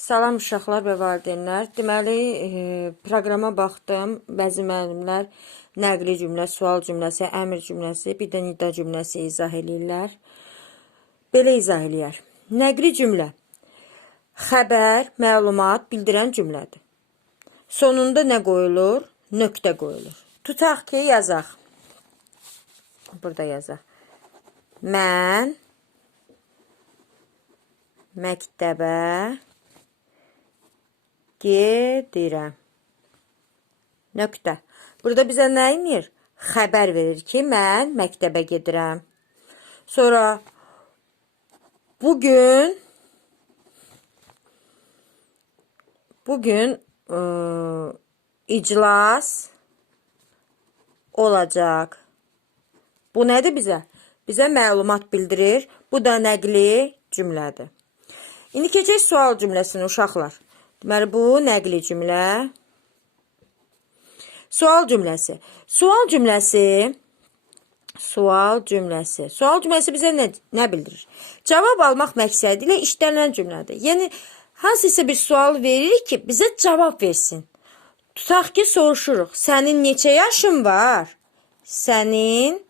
Salam uşaqlar və valideynlər. Deməli, e, proqrama baxdım. Bəzi müəllimlər nəqli cümlə, sual cümləsi, əmr cümləsi, bir də nida cümləsi izah eləyirlər. Belə izah eləyər. Nəqli cümlə xəbər, məlumat bildirən cümlədir. Sonunda nə qoyulur? Nöqtə qoyulur. Tutaq ki, yazaq. Burada yazaq. Mən məktəbə gedirəm. Nöqtə. Burada bizə nə edir? Xəbər verir ki, mən məktəbə gedirəm. Sonra bugün bugün ıı, iclas olacaq. Bu nədir bizə? Bizə məlumat bildirir. Bu da nəqli cümlədir. İndi keçək sual cümləsinə uşaqlar. Deməli bu nəqli cümlə. Sual cümləsi. Sual cümləsi sual cümləsi. Sual cümləsi bizə nə, nə bildirir? Cavab almaq məqsədi ilə işlənən cümlədir. Yəni hansısa bir sual veririk ki, bizə cavab versin. Tutaq ki, soruşuruq. Sənin neçə yaşın var? Sənin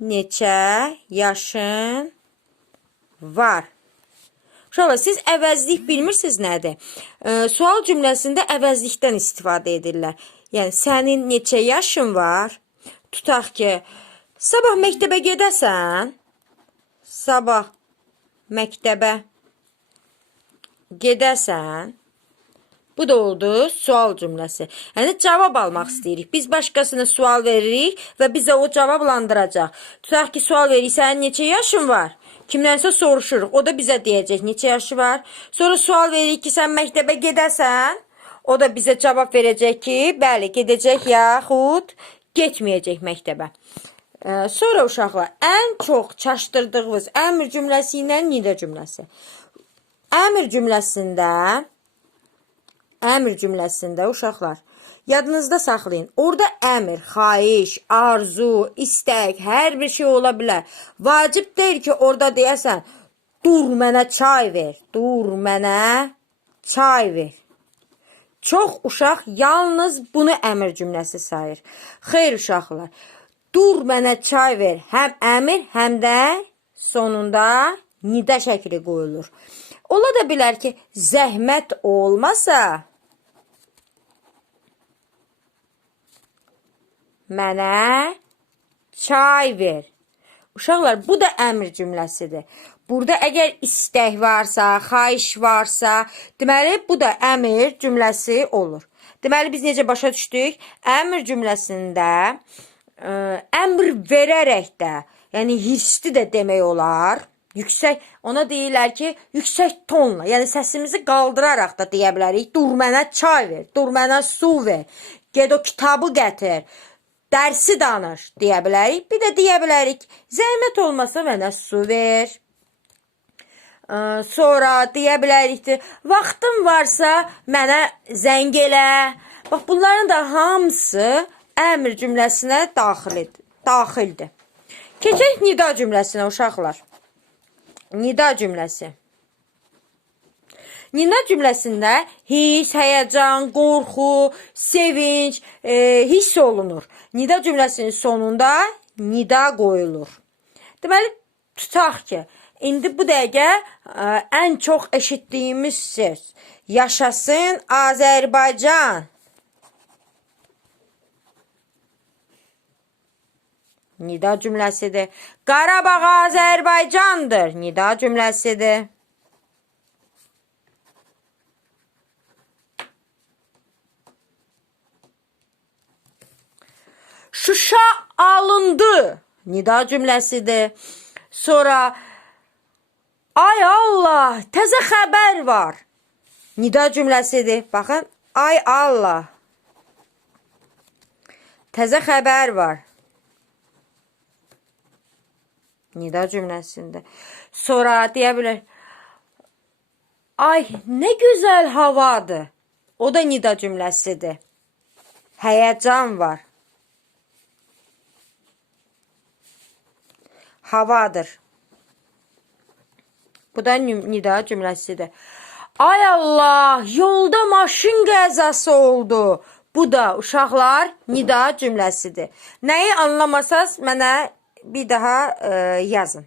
neçə yaşın var? Uşaqlar, siz əvəzlik bilmirsiniz nədir? E, sual cümləsində əvəzlikdən istifadə edirlər. Yəni, sənin neçə yaşın var? Tutaq ki, sabah məktəbə gedəsən? Sabah məktəbə gedəsən? Bu da oldu sual cümləsi. Yəni cavab almaq istəyirik. Biz başqasına sual veririk və bizə o cavablandıracaq. Tutaq ki, sual veririk, sənin neçə yaşın var? Kimdənsə soruşuruq. O da bizə deyəcək neçə yaşı var. Sonra sual veririk ki, sən məktəbə gedəsən? O da bizə cavab verəcək ki, bəli, gedəcək yaxud getməyəcək məktəbə. Ee, sonra uşaqlar, ən çox çaşdırdığınız əmr cümləsi ilə nida cümləsi. Əmr cümləsində Əmr cümləsində uşaqlar yadınızda saxlayın. Orada əmr, xahiş, arzu, istək, hər bir şey ola bilər. Vacib deyil ki, orada deyəsən, dur mənə çay ver, dur mənə çay ver. Çox uşaq yalnız bunu əmr cümləsi sayır. Xeyr uşaqlar. Dur mənə çay ver. Həm əmr, həm də sonunda nida şəkli qoyulur. Ola da bilər ki, zəhmət olmasa, Mənə çay ver. Uşaqlar, bu da əmr cümləsidir. Burada əgər istək varsa, xahiş varsa, deməli bu da əmr cümləsi olur. Deməli biz necə başa düşdük? Əmr cümləsində ə, əmr verərək də, yəni hirsli də demək olar. Yüksək, ona deyirlər ki, yüksək tonla, yəni səsimizi qaldıraraq da deyə bilərik. Dur mənə çay ver, dur mənə su ver. Get o kitabı gətir dərsi danış deyə bilərik. Bir də deyə bilərik, zəhmət olmasa mənə su ver. Ə, Sonra deyə bilərik ki, vaxtın varsa mənə zəng elə. Bax bunların da hamısı əmr cümləsinə daxildir. Daxildir. Keçək nida cümləsinə uşaqlar. Nida cümləsi. Nida cümləsində his, həyəcan, qorxu, sevinç e, hiss olunur. Nida cümləsinin sonunda nida qoyulur. Deməli, tutaq ki, indi bu dəqiqə ə, ən çox eşitdiyimiz söz yaşasın Azərbaycan. Nida cümləsidir. Qarabağ Azərbaycandır. Nida cümləsidir. Şuşa alındı. Nida cümləsidir. Sonra ay Allah, təzə xəbər var. Nida cümləsidir. Baxın, ay Allah. Təzə xəbər var. Nida cümləsində. Sonra deyə bilər. Ay, nə gözəl havadır. O da nida cümləsidir. Həyəcan var. Havadır. Bu da nida cümləsidir. Ay Allah, yolda maşın qəzası oldu. Bu da uşaqlar nida cümləsidir. Nəyi anlamasaz mənə bir daha e, yazın.